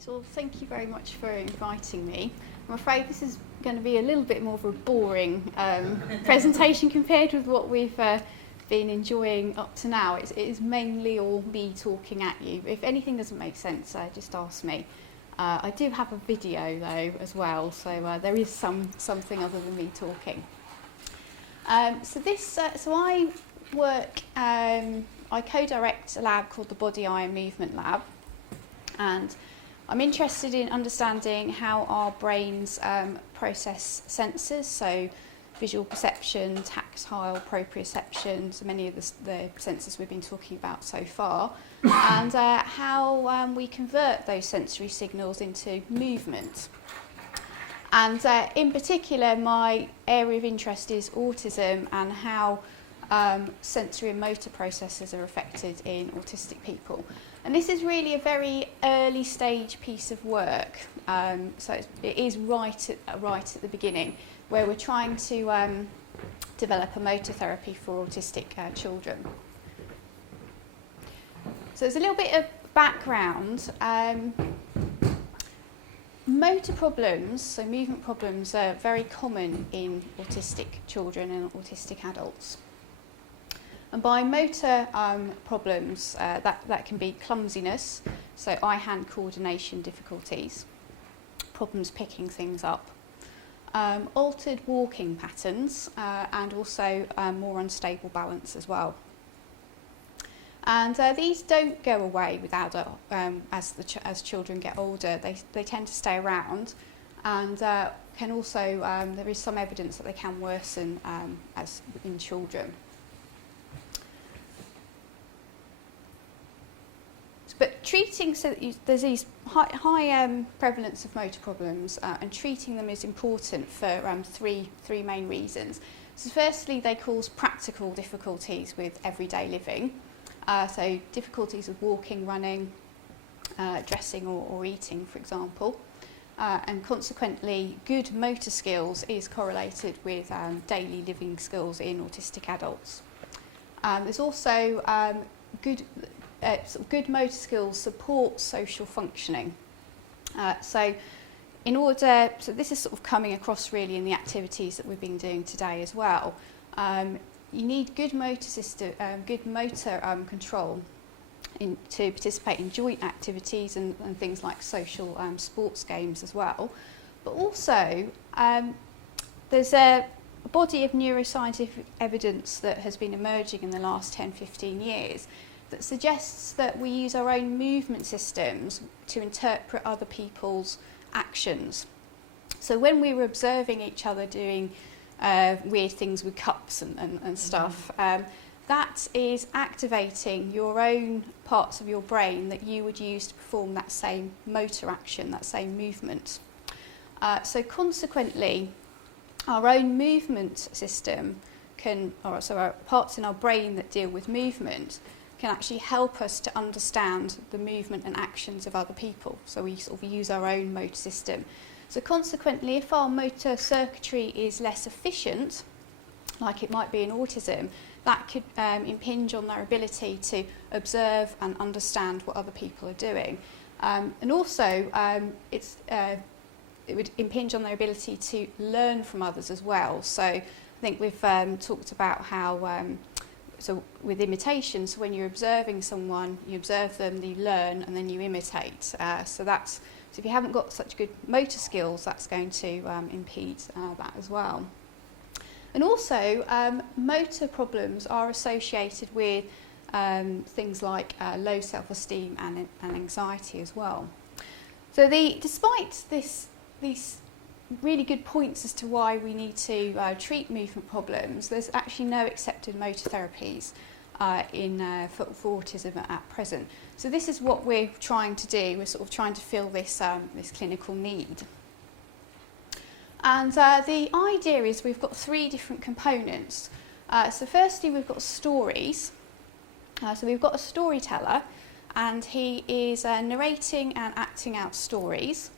So thank you very much for inviting me. I'm afraid this is going to be a little bit more of a boring presentation compared with what we've been enjoying up to now. It is mainly all me talking at you. If anything doesn't make sense, just ask me. I do have a video though as well, so there is something other than me talking. So I work, I co-direct a lab called the Body, Eye and Movement Lab, and I'm interested in understanding how our brains process sensors, so visual perception, tactile proprioception, so many of the sensors we've been talking about so far, and how we convert those sensory signals into movement. And in particular, my area of interest is autism and how sensory and motor processes are affected in autistic people. And this is really a very early stage piece of work, so it is right at the beginning, where we're trying to develop a motor therapy for autistic children. So there's a little bit of background. Motor problems, so movement problems, are very common in autistic children and autistic adults. And by motor problems, that can be clumsiness, so eye-hand coordination difficulties, problems picking things up, altered walking patterns, and also more unstable balance as well. And these don't go away without as children get older. They tend to stay around, and can also there is some evidence that they can worsen as in children. But treating, so there's these high prevalence of motor problems, and treating them is important for three main reasons. So firstly, they cause practical difficulties with everyday living. So difficulties with walking, running, dressing or eating, for example. And consequently, good motor skills is correlated with daily living skills in autistic adults. There's also good motor skills support social functioning. So this is sort of coming across really in the activities that we've been doing today as well. You need good motor control to participate in joint activities and things like social sports games as well. But also, there's a body of neuroscientific evidence that has been emerging in the last 10-15 years that suggests that we use our own movement systems to interpret other people's actions. So when we were observing each other doing weird things with cups and stuff, that is activating your own parts of your brain that you would use to perform that same motor action, that same movement. So consequently, our own movement system so our parts in our brain that deal with movement can actually help us to understand the movement and actions of other people. So we sort of use our own motor system. So consequently, if our motor circuitry is less efficient, like it might be in autism, that could impinge on their ability to observe and understand what other people are doing. And also, it would impinge on their ability to learn from others as well. So I think we've talked about how so with imitation, so when you're observing someone, you observe them, you learn, and then you imitate. So if you haven't got such good motor skills, that's going to impede that as well. And also, motor problems are associated with things like low self-esteem and anxiety as well. So despite these really good points as to why we need to treat movement problems, there's actually no accepted motor therapies for autism at present. So this is what we're trying to do. We're sort of trying to fill this clinical need. And the idea is we've got three different components. So firstly, we've got stories. So we've got a storyteller, and he is narrating and acting out stories.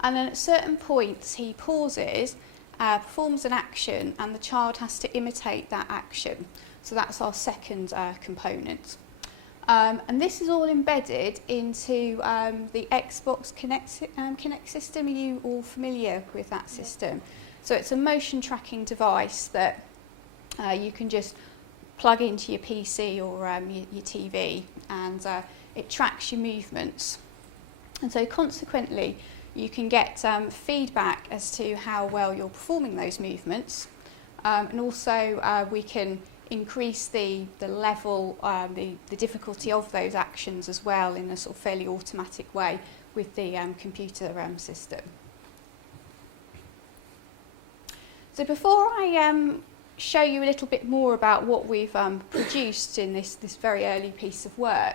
And then at certain points he pauses, performs an action, and the child has to imitate that action. So that's our second component. And this is all embedded into the Xbox Kinect system. Are you all familiar with that system? So it's a motion tracking device that you can just plug into your PC or your TV, and it tracks your movements. And so consequently, you can get feedback as to how well you're performing those movements, and also we can increase the level, the difficulty of those actions as well in a sort of fairly automatic way with the computer system. So before I show you a little bit more about what we've produced in this very early piece of work,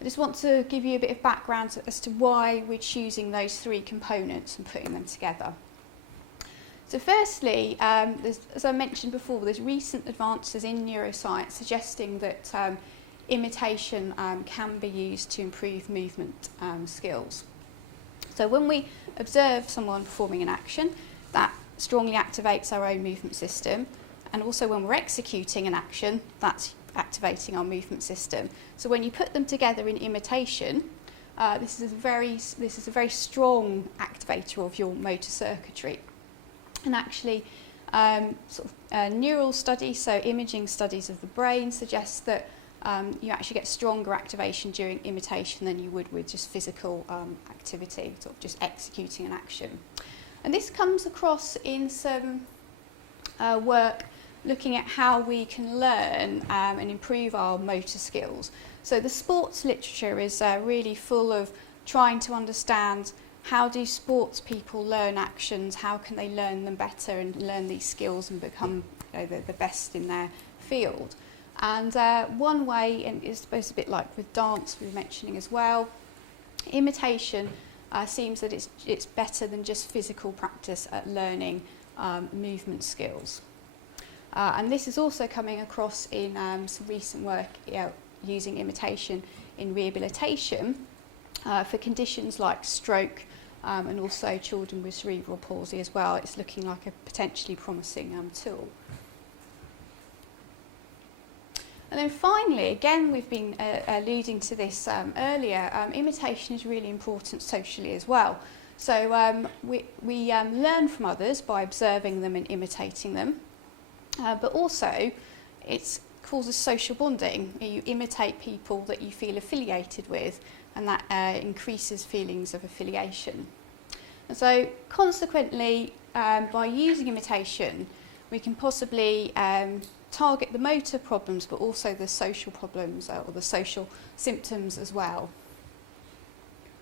I just want to give you a bit of background as to why we're choosing those three components and putting them together. So firstly, as I mentioned before, there's recent advances in neuroscience suggesting that imitation can be used to improve movement skills. So when we observe someone performing an action, that strongly activates our own movement system, and also when we're executing an action, that's activating our movement system. So when you put them together in imitation, this is a very strong activator of your motor circuitry. And actually, neural studies, so imaging studies of the brain, suggest that you actually get stronger activation during imitation than you would with just physical activity, sort of just executing an action. And this comes across in some work looking at how we can learn and improve our motor skills. So the sports literature is really full of trying to understand how do sports people learn actions, how can they learn them better and learn these skills and become the best in their field. And one way, and it's supposed to be a bit like with dance we were mentioning as well, imitation seems that it's better than just physical practice at learning movement skills. And this is also coming across in some recent work using imitation in rehabilitation for conditions like stroke and also children with cerebral palsy as well. It's looking like a potentially promising tool. And then finally, again, we've been alluding to this earlier, imitation is really important socially as well. So we learn from others by observing them and imitating them, but also it causes social bonding. You imitate people that you feel affiliated with, and that increases feelings of affiliation. And so consequently, by using imitation, we can possibly target the motor problems, but also the social problems or the social symptoms as well.